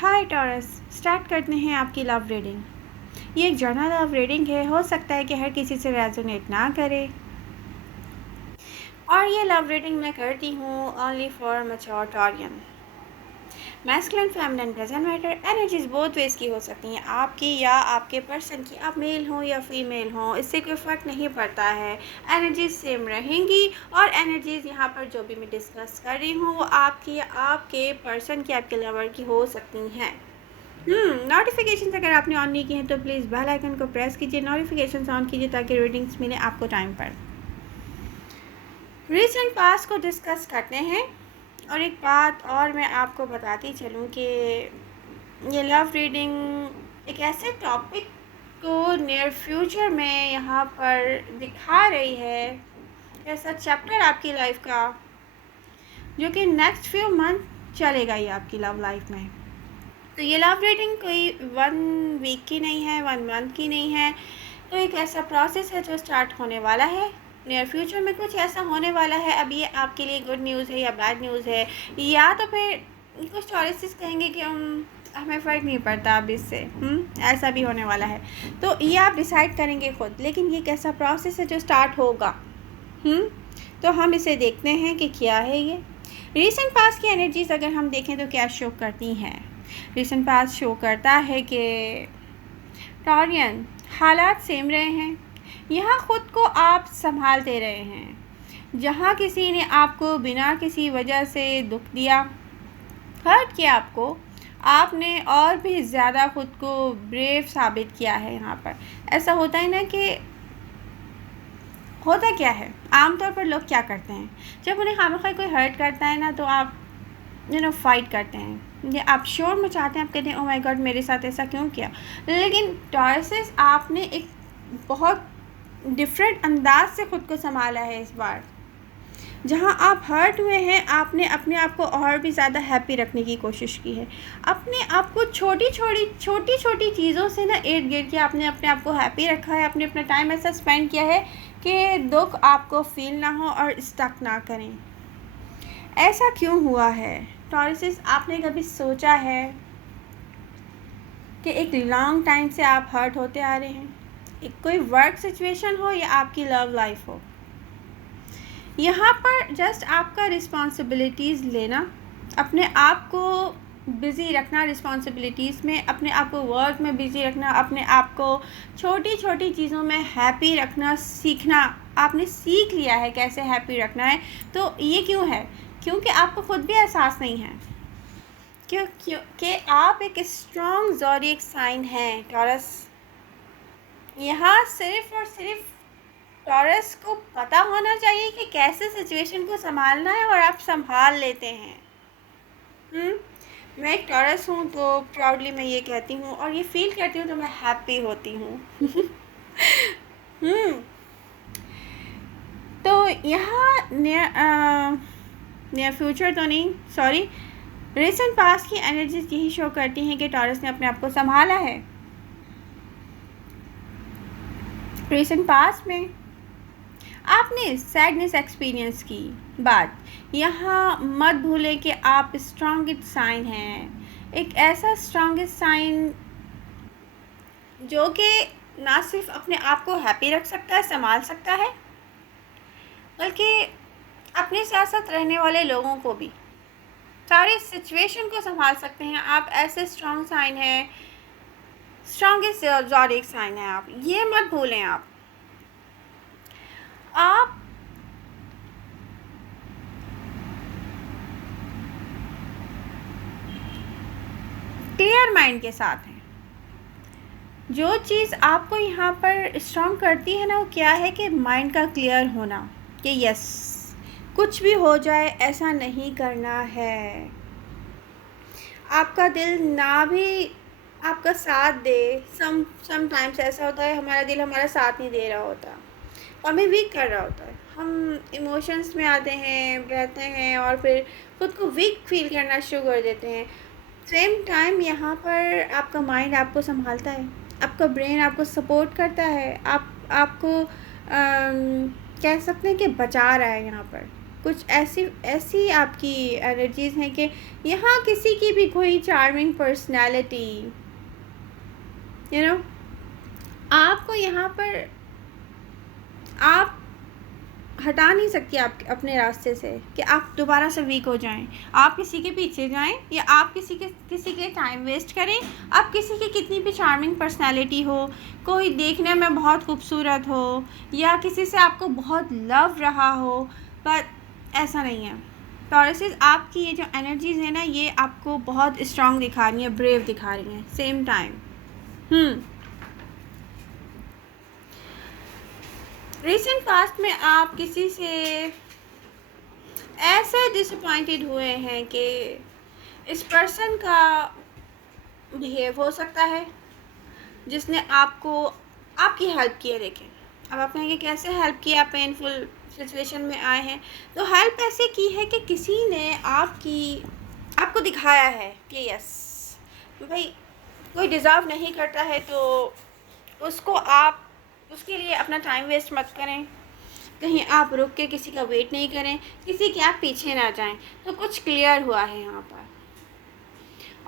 हाय taurus, start करते हैं आपकी लव रीडिंग। ये एक जर्नल लव रीडिंग है। हो सकता है कि हर किसी से रेजोनेट ना करे, और ये लव रीडिंग मैं करती हूँ only for mature Taurean. Masculine feminine doesn't matter, energies both ways की हो सकती हैं, आपकी या आपके पर्सन की। आप मेल हो या फीमेल हो, इससे कोई फ़र्क नहीं पड़ता है, एनर्जीज सेम रहेंगी। और एनर्जीज यहाँ पर जो भी मैं डिस्कस कर रही हूँ वो आपकी या आपके पर्सन की, आपके लवर की हो सकती हैं। नोटिफिकेशन अगर आपने ऑन नहीं की हैं तो प्लीज़ बेल आइकन को प्रेस कीजिए, नोटिफिकेशन ऑन कीजिए ताकि रीडिंग्स मिले आपको टाइम पर। रीसेंट पास्ट को डिस्कस करते हैं। और एक बात और मैं आपको बताती चलूँ कि ये लव रीडिंग एक ऐसे टॉपिक को नियर फ्यूचर में यहाँ पर दिखा रही है, ऐसा चैप्टर आपकी लाइफ का जो कि नेक्स्ट फ्यू मंथ चलेगा ही आपकी लव लाइफ में। तो ये लव रीडिंग कोई 1 वीक की नहीं है, 1 मंथ की नहीं है। तो एक ऐसा प्रोसेस है जो स्टार्ट होने वाला है नियर फ्यूचर में। कुछ ऐसा होने वाला है, अब ये आपके लिए गुड न्यूज़ है या बैड न्यूज़ है, या तो फिर कुछ टॉरिस्ट कहेंगे कि हमें फ़र्क नहीं पड़ता अब इससे, ऐसा भी होने वाला है। तो ये आप डिसाइड करेंगे खुद, लेकिन ये कैसा प्रोसेस है जो स्टार्ट होगा। तो हम इसे देखते हैं कि क्या है ये। रीसेंट पास्ट की एनर्जीज अगर हम देखें तो क्या शो करती हैं। रीसेंट पास्ट शो करता है कि टॉरियन हालात सेम रहे हैं, यहाँ ख़ुद को आप संभालते रहे हैं। जहाँ किसी ने आपको बिना किसी वजह से दुख दिया, हर्ट किया आपको, आपने और भी ज़्यादा ख़ुद को ब्रेव साबित किया है। यहाँ पर ऐसा होता है ना कि होता क्या है, आमतौर पर लोग क्या करते हैं, जब उन्हें खामख़ा कोई हर्ट करता है ना तो आप फाइट करते हैं, ये आप शोर मचाते हैं, आप कहते हैं ओह माय गॉड मेरे साथ ऐसा क्यों किया। लेकिन टॉरसेस आपने एक बहुत डिफरेंट अंदाज से ख़ुद को संभाला है इस बार। जहाँ आप हर्ट हुए हैं, आपने अपने आप को और भी ज़्यादा हैप्पी रखने की कोशिश की है। अपने आप को छोटी छोटी चीज़ों से ना इर्द गिर्द के आपने अपने आप को हैप्पी रखा है। आपने अपना टाइम ऐसा स्पेंड किया है कि दुख आपको फील ना हो और स्टक ना करें। ऐसा क्यों हुआ है टॉरसेस? आपने कभी सोचा है कि एक लॉन्ग टाइम से आप हर्ट होते आ रहे हैं, एक कोई वर्क सिचुएशन हो या आपकी लव लाइफ हो, यहाँ पर जस्ट आपका रिस्पॉन्सिबिलिटीज़ लेना, अपने आप को बिज़ी रखना रिस्पॉन्सिबिलिटीज़ में, अपने आप को वर्क में बिज़ी रखना, अपने आप को छोटी छोटी चीज़ों में हैप्पी रखना सीखना। आपने सीख लिया है कैसे हैप्पी रखना है। तो ये क्यों है? क्योंकि आपको खुद भी एहसास नहीं है क्योंकि आप एक स्ट्रॉन्ग ज़ोडिएक साइन हैं टॉरस। यहाँ सिर्फ़ और सिर्फ टॉरस को पता होना चाहिए कि कैसे सिचुएशन को संभालना है, और आप संभाल लेते हैं। मैं एक टॉरस हूँ तो प्राउडली मैं ये कहती हूँ और ये फील करती हूँ तो मैं हैप्पी होती हूँ। तो यहाँ नियर फ्यूचर तो नहीं, सॉरी, रिसेंट पास्ट की एनर्जीज यही शो करती हैं कि टॉरस ने अपने आप को संभाला है। रिसेंट पास्ट में आपने सैडनेस एक्सपीरियंस की बात, यहाँ मत भूलें कि आप स्ट्रॉन्गेस्ट साइन हैं। एक ऐसा स्ट्रॉन्गेस्ट साइन जो कि ना सिर्फ अपने आप को हैप्पी रख सकता है, संभाल सकता है, बल्कि अपने साथ साथ रहने वाले लोगों को भी, सारे सिचुएशन को संभाल सकते हैं। आप ऐसे स्ट्रॉन्ग साइन हैं, स्ट्रॉन्गेस्ट ज़ोडिएक साइन है आप, ये मत भूलें। आप क्लियर माइंड के साथ हैं। जो चीज़ आपको यहाँ पर स्ट्रॉन्ग करती है ना, वो क्या है कि माइंड का क्लियर होना, कि यस कुछ भी हो जाए ऐसा नहीं करना है। आपका दिल ना भी आपका साथ दे, समटाइम्स ऐसा होता है हमारा दिल हमारा साथ नहीं दे रहा होता, हमें वीक कर रहा होता है। हम इमोशंस में आते हैं, बहते हैं और फिर खुद को वीक फील करना शुरू कर देते हैं। सेम टाइम यहाँ पर आपका माइंड आपको संभालता है, आपका ब्रेन आपको सपोर्ट करता है, आपको कह सकते हैं कि बचा रहा है यहाँ पर। कुछ ऐसी ऐसी आपकी एनर्जीज़ हैं कि यहाँ किसी की भी कोई चार्मिंग पर्सनैलिटी, यू नो, आपको यहाँ पर आप हटा नहीं सकती आप अपने रास्ते से कि आप दोबारा से वीक हो जाएं, आप किसी के पीछे जाएं, या आप किसी के टाइम वेस्ट करें। आप किसी की कितनी भी चार्मिंग पर्सनैलिटी हो, कोई देखने में बहुत खूबसूरत हो, या किसी से आपको बहुत लव रहा हो, पर ऐसा नहीं है। टॉरसेस, आपकी ये जो एनर्जीज़ है ना, ये आपको बहुत स्ट्रॉन्ग दिखा रही हैं, ब्रेव दिखा रही हैं सेम टाइम। रिसेंट पास्ट में आप किसी से ऐसे डिसअपॉइंटेड हुए हैं कि इस पर्सन का बिहेव हो सकता है जिसने आपको आपकी हेल्प की है। देखें, अब आप कहेंगे कैसे हेल्प किया, पेनफुल सिचुएशन में आए हैं, तो हेल्प ऐसे की है कि किसी ने आपको दिखाया है कि यस भाई, कोई डिज़र्व नहीं करता है तो उसको आप उसके लिए अपना टाइम वेस्ट मत करें, कहीं आप रुक के किसी का वेट नहीं करें, किसी के आप पीछे ना जाएं। तो कुछ क्लियर हुआ है यहाँ पर।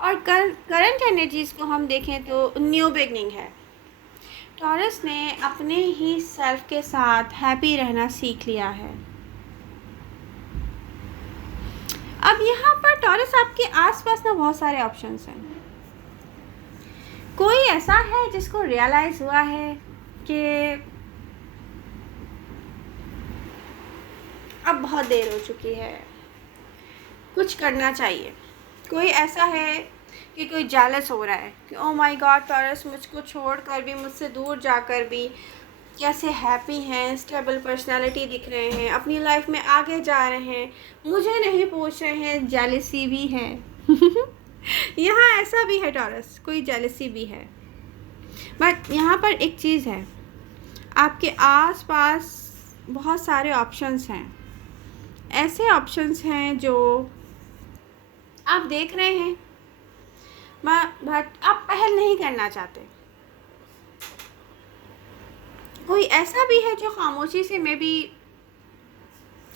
और करंट एनर्जीज़ को हम देखें तो न्यू बिगनिंग है। टॉरस ने अपने ही सेल्फ के साथ हैप्पी रहना सीख लिया है। अब यहाँ पर टॉरस आपके आसपास ना बहुत सारे ऑप्शंस हैं। कोई ऐसा है जिसको रियलाइज़ हुआ है कि अब बहुत देर हो चुकी है, कुछ करना चाहिए। कोई ऐसा है कि कोई जेलस हो रहा है कि ओ माय गॉड, टॉरस मुझको छोड़कर भी, मुझसे दूर जाकर भी कैसे हैप्पी हैं, स्टेबल पर्सनालिटी दिख रहे हैं, अपनी लाइफ में आगे जा रहे हैं, मुझे नहीं पूछ रहे हैं, जेलसी भी है। यहाँ ऐसा भी है टॉरस, कोई जेलसी भी है। बट यहाँ पर एक चीज़ है, आपके आसपास बहुत सारे ऑप्शंस हैं। ऐसे ऑप्शंस हैं जो आप देख रहे हैं बट आप पहल नहीं करना चाहते। कोई ऐसा भी है जो खामोशी से मे बी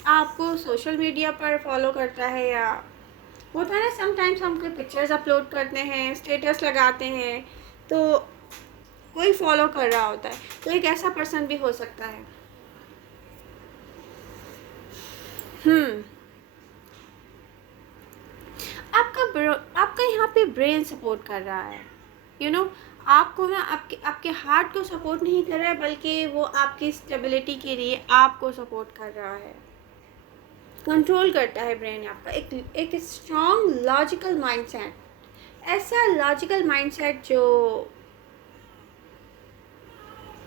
आपको सोशल मीडिया पर फॉलो करता है, या होता है ना समटाइम्स हम कोई पिक्चर्स अपलोड करते हैं, स्टेटस लगाते हैं, तो कोई फॉलो कर रहा होता है। तो एक ऐसा पर्सन भी हो सकता है। आपका यहाँ पे ब्रेन सपोर्ट कर रहा है, यू नो, आपको ना आपके हार्ट को सपोर्ट नहीं कर रहा है, बल्कि वो आपकी स्टेबिलिटी के लिए आपको सपोर्ट कर रहा है, कंट्रोल करता है ब्रेन आपका। एक स्ट्रॉन्ग लॉजिकल माइंडसेट, ऐसा लॉजिकल माइंडसेट जो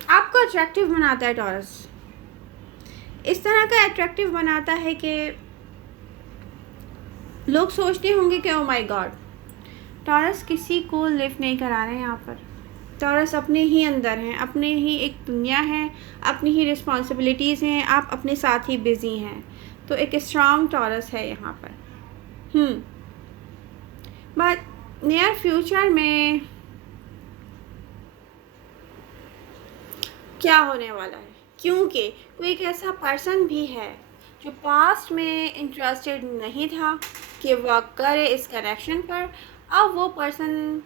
आपको अट्रैक्टिव बनाता है। टॉरस इस तरह का अट्रैक्टिव बनाता है कि लोग सोचते होंगे कि ओ माय गॉड, टॉरस किसी को लिफ्ट नहीं करा रहे हैं यहाँ पर। टॉरस अपने ही अंदर हैं, अपने ही एक दुनिया है, अपनी ही रिस्पॉन्सिबिलिटीज़ हैं, आप अपने साथ ही बिज़ी हैं। तो एक स्ट्रॉन्ग टॉरस है यहाँ पर। बट नियर फ्यूचर में क्या होने वाला है, क्योंकि कोई एक ऐसा पर्सन भी है जो पास्ट में इंटरेस्टेड नहीं था कि वर्क करे इस कनेक्शन पर। अब वो पर्सन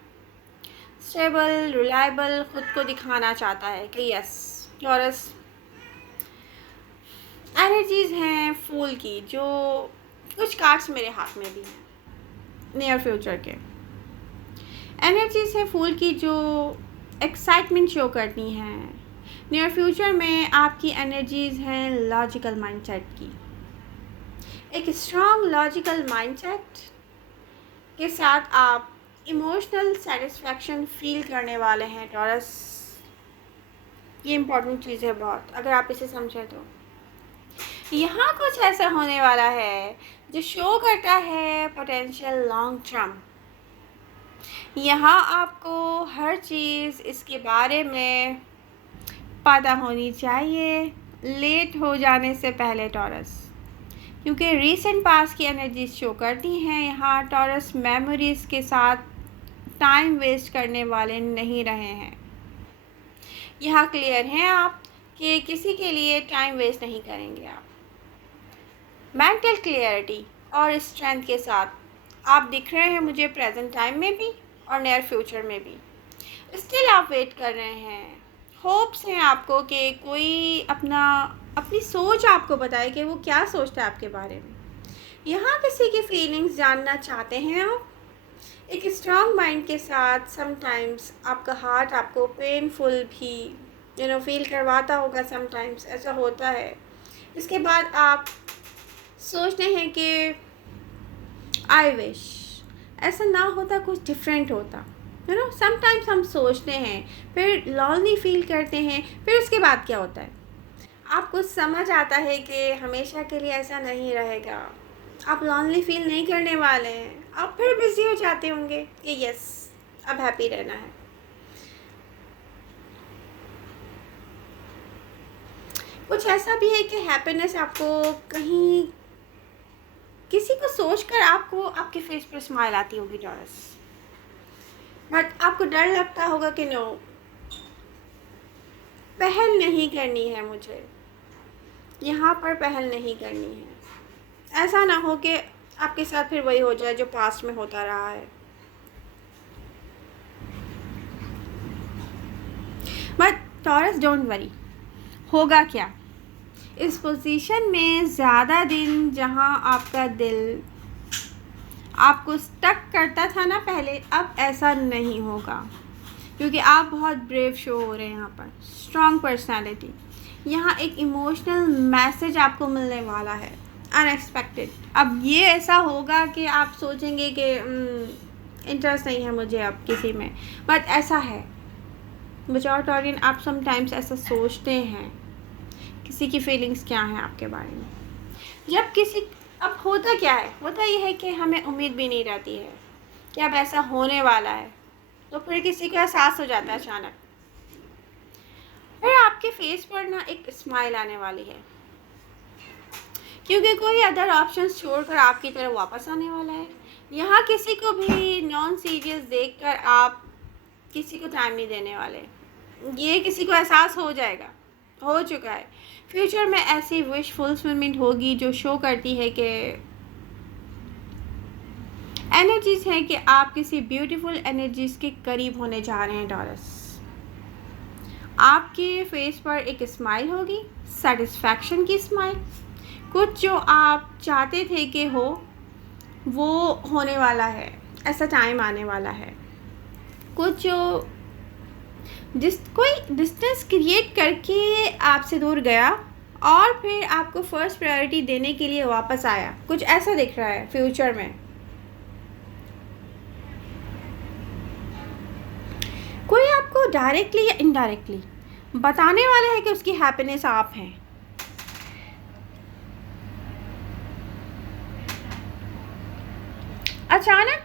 स्टेबल, रिलायबल खुद को दिखाना चाहता है कि यस, टॉरस एनर्जीज़ हैं फूल की, जो कुछ कार्ड्स मेरे हाथ में भी हैं नियर फ्यूचर के। एनर्जीज़ हैं फूल की जो एक्साइटमेंट शो करती हैं। नियर फ्यूचर में आपकी एनर्जीज़ हैं लॉजिकल माइंडसेट की। एक स्ट्रॉन्ग लॉजिकल माइंडसेट के साथ आप इमोशनल सेटिस्फैक्शन फील करने वाले हैं टॉरस। ये इम्पॉर्टेंट चीज़ है बहुत, अगर आप इसे समझें तो। यहाँ कुछ ऐसा होने वाला है जो शो करता है पोटेंशियल लॉन्ग टर्म। यहाँ आपको हर चीज़ इसके बारे में पता होनी चाहिए लेट हो जाने से पहले टॉरस, क्योंकि रीसेंट पास्ट की एनर्जीज शो करती हैं यहाँ टॉरस मेमोरीज़ के साथ टाइम वेस्ट करने वाले नहीं रहे हैं। यहाँ क्लियर हैं आप कि किसी के लिए टाइम वेस्ट नहीं करेंगे आप। मेंटल क्लियरिटी और स्ट्रेंथ के साथ आप दिख रहे हैं मुझे प्रेजेंट टाइम में भी और नियर फ्यूचर में भी। स्टिल आप वेट कर रहे हैं, होप्स हैं आपको कि कोई अपनी सोच आपको बताए कि वो क्या सोचता है आपके बारे में। यहाँ किसी की फीलिंग्स जानना चाहते हैं आप। एक स्ट्रॉन्ग माइंड के साथ समटाइम्स आपका हार्ट आपको पेनफुल भी फील करवाता होगा, समटाइम्स ऐसा होता है। इसके बाद आप सोचते हैं कि आई विश ऐसा ना होता, कुछ डिफरेंट होता। समटाइम्स हम सोचते हैं, फिर लॉन्ली फील करते हैं, फिर उसके बाद क्या होता है, आपको समझ आता है कि हमेशा के लिए ऐसा नहीं रहेगा। आप लॉन्ली फील नहीं करने वाले हैं, आप फिर बिजी हो जाते होंगे कि यस अब हैप्पी रहना है। कुछ ऐसा भी है कि हैप्पीनेस आपको कहीं किसी को सोचकर आपको आपके फेस पर स्माइल आती होगी टॉरस, बट आपको डर लगता होगा कि नो, पहल नहीं करनी है मुझे, यहाँ पर पहल नहीं करनी है। ऐसा ना हो कि आपके साथ फिर वही हो जाए जो पास्ट में होता रहा है। बट टॉरस डोंट वरी, होगा क्या इस पोजीशन में ज़्यादा दिन, जहाँ आपका दिल आपको स्टक करता था ना पहले, अब ऐसा नहीं होगा, क्योंकि आप बहुत ब्रेव शो हो रहे हैं यहाँ पर। स्ट्रॉन्ग पर्सनालिटी, यहाँ एक इमोशनल मैसेज आपको मिलने वाला है, अनएक्सपेक्टेड। अब ये ऐसा होगा कि आप सोचेंगे कि इंटरेस्ट नहीं है मुझे अब किसी में, बट ऐसा है। मैच्योर टॉरियन, आप समटाइम्स ऐसा सोचते हैं किसी की फीलिंग्स क्या हैं आपके बारे में। जब किसी, अब होता क्या है, होता ये है कि हमें उम्मीद भी नहीं रहती है कि अब ऐसा होने वाला है, तो फिर किसी को एहसास हो जाता है अचानक, फिर आपके फेस पर ना एक स्माइल आने वाली है, क्योंकि कोई अदर ऑप्शंस छोड़कर आपकी तरफ वापस आने वाला है। यहाँ किसी को भी नॉन सीरियस देखकर आप किसी को टाइम नहीं देने वाले, ये किसी को एहसास हो जाएगा, हो चुका है। फ्यूचर में ऐसी विश फुलफिलमेंट होगी जो शो करती है कि एनर्जीज हैं कि आप किसी ब्यूटीफुल एनर्जीज के करीब होने जा रहे हैं टॉरस। आपके फेस पर एक स्माइल होगी, सेटिस्फैक्शन की स्माइल। कुछ जो आप चाहते थे कि हो, वो होने वाला है, ऐसा टाइम आने वाला है। कुछ जो कोई डिस्टेंस क्रिएट करके आपसे दूर गया और फिर आपको फर्स्ट प्रायोरिटी देने के लिए वापस आया, कुछ ऐसा दिख रहा है फ्यूचर में। कोई आपको डायरेक्टली या इनडायरेक्टली बताने वाला है कि उसकी हैप्पीनेस आप हैं। अचानक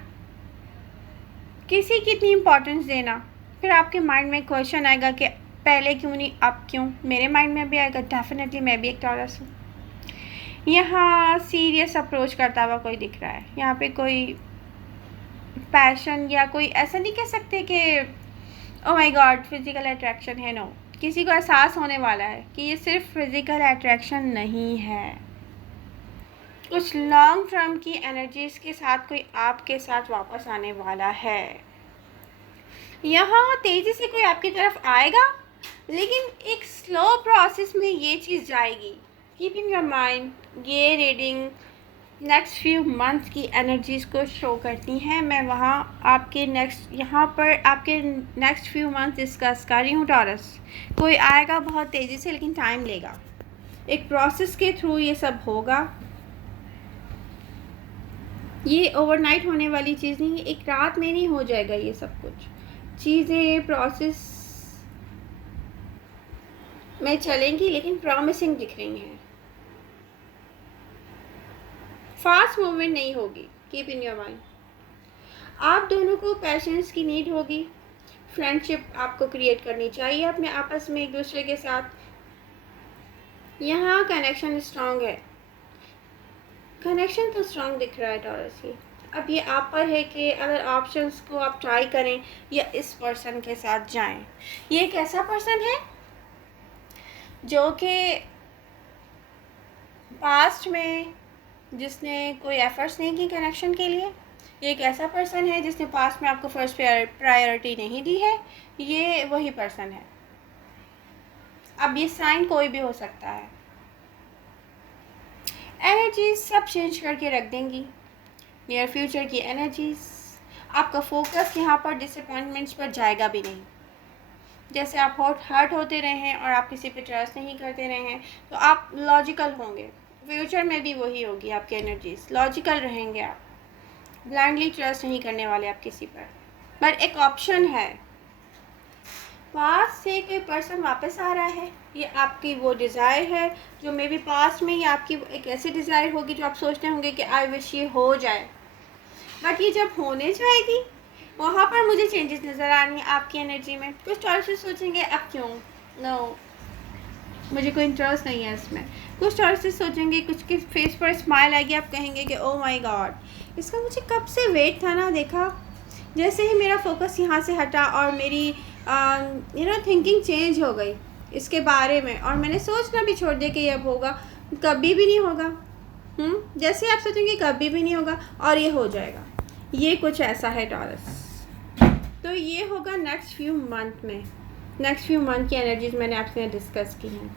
किसी की इतनी इम्पोर्टेंस देना, फिर आपके माइंड में क्वेश्चन आएगा कि पहले क्यों नहीं, अब क्यों। मेरे माइंड में भी आएगा, डेफिनेटली मैं भी एक टॉरस हूँ। यहाँ सीरियस अप्रोच करता हुआ कोई दिख रहा है, यहाँ पे कोई पैशन, या कोई ऐसा नहीं कह सकते कि oh my God physical attraction है, नो। किसी को एहसास होने वाला है कि ये सिर्फ फिजिकल अट्रैक्शन नहीं है, कुछ लॉन्ग टर्म की एनर्जीज के साथ कोई आपके साथ वापस आने वाला है। यहाँ तेज़ी से कोई आपकी तरफ आएगा, लेकिन एक स्लो प्रोसेस में ये चीज़ जाएगी। कीप इन योर माइंड, ये रीडिंग नेक्स्ट फ्यू मंथ्स की एनर्जीज़ को शो करती हैं। मैं वहाँ आपके यहाँ पर आपके नेक्स्ट फ्यू मंथ्स डिस्कस कर रही हूँ टॉरस। कोई आएगा बहुत तेज़ी से, लेकिन टाइम लेगा, एक प्रोसेस के थ्रू ये सब होगा। ये ओवरनाइट होने वाली चीज़ नहीं है, एक रात में नहीं हो जाएगा ये सब कुछ चीज़ें, प्रोसेस में चलेंगी, लेकिन प्रॉमिसिंग दिख रही हैं। फास्ट मूवमेंट नहीं होगी, कीप इन योर माइंड। आप दोनों को पैशंस की नीड होगी, फ्रेंडशिप आपको क्रिएट करनी चाहिए अपने आपस में एक दूसरे के साथ। यहाँ कनेक्शन स्ट्रांग है, कनेक्शन तो स्ट्रांग दिख रहा है टॉरस की। अब ये आप पर है कि अगर ऑप्शंस को आप ट्राई करें या इस पर्सन के साथ जाएं। ये एक ऐसा पर्सन है जो कि पास्ट में जिसने कोई एफर्ट्स नहीं की कनेक्शन के लिए। ये एक ऐसा पर्सन है जिसने पास्ट में आपको फर्स्ट प्रायोरिटी नहीं दी है, ये वही पर्सन है। अब ये साइन कोई भी हो सकता है। एनर्जीज सब चेंज करके रख देंगी, नियर फ्यूचर की एनर्जीज। आपका फोकस यहाँ पर डिसअपॉइंटमेंट्स पर जाएगा भी नहीं। जैसे आप हर्ट होते रहे हैं और आप किसी पे ट्रस्ट नहीं करते रहे हैं, तो आप लॉजिकल होंगे। फ्यूचर में भी वही होगी आपकी एनर्जीज, लॉजिकल रहेंगे आप, ब्लाइंडली ट्रस्ट नहीं करने वाले आप किसी पर एक ऑप्शन है, पास्ट से कोई पर्सन वापस आ रहा है। ये आपकी वो डिज़ायर है जो मे बी पास्ट में, ये आपकी एक ऐसी डिज़ायर होगी जो आप सोचते होंगे कि आई विश ये हो जाए, बट ये जब होने जाएगी वहाँ पर मुझे चेंजेस नज़र आनी है आपकी एनर्जी में। कुछ टॉरसेस सोचेंगे अब क्यों, नो मुझे कोई इंटरेस्ट नहीं है इसमें। कुछ टॉरसेस सोचेंगे, कुछ के फेस पर स्माइल आएगी, आप कहेंगे कि ओ माय गॉड, इसका मुझे कब से वेट था ना, देखा। जैसे ही मेरा फोकस यहाँ से हटा और मेरी थिंकिंग चेंज हो गई इसके बारे में, और मैंने सोचना भी छोड़ दिया कि ये अब होगा, कभी भी नहीं होगा। जैसे आप सोचेंगे कभी भी नहीं होगा और ये हो जाएगा। ये कुछ ऐसा है टॉरस। तो ये होगा नेक्स्ट फ्यू मंथ में। नेक्स्ट फ्यू मंथ की एनर्जीज मैंने आपसे डिस्कस की हैं।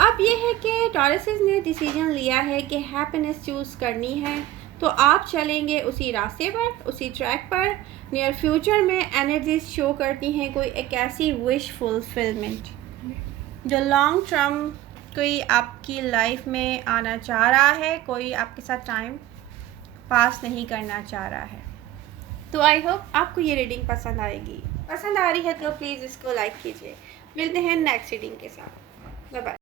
अब ये है कि टॉरसेस ने डिसीजन लिया है कि हैप्पीनेस चूज़ करनी है, तो आप चलेंगे उसी रास्ते पर, उसी ट्रैक पर। नियर फ्यूचर में एनर्जीज शो करती हैं कोई एक ऐसी विश फुलफिलमेंट जो लॉन्ग टर्म कोई आपकी लाइफ में आना चाह रहा है, कोई आपके साथ टाइम पास नहीं करना चाह रहा है। तो आई होप आपको ये रीडिंग पसंद आएगी। पसंद आ रही है तो प्लीज़ इसको लाइक कीजिए। मिलते हैं नेक्स्ट रीडिंग के साथ। Bye bye.